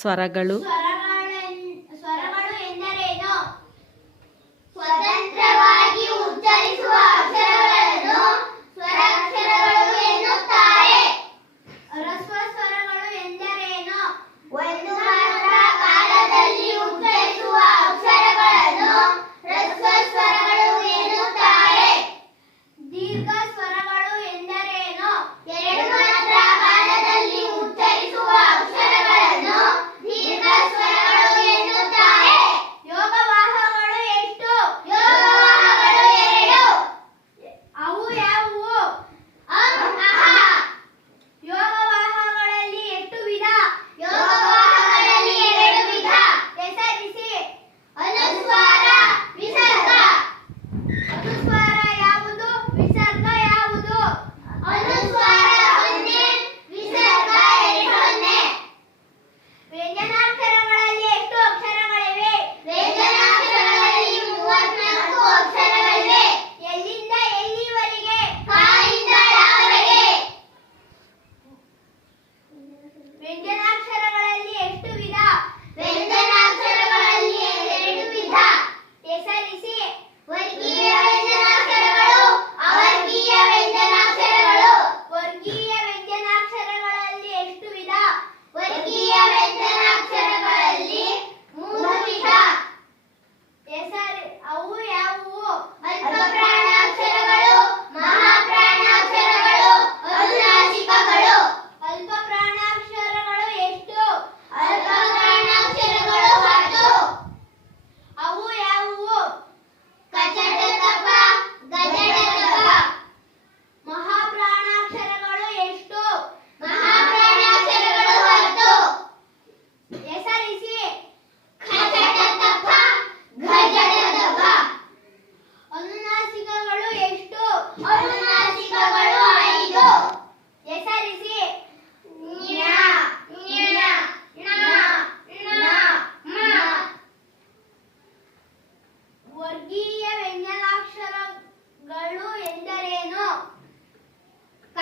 ಸ್ವರಗಳು.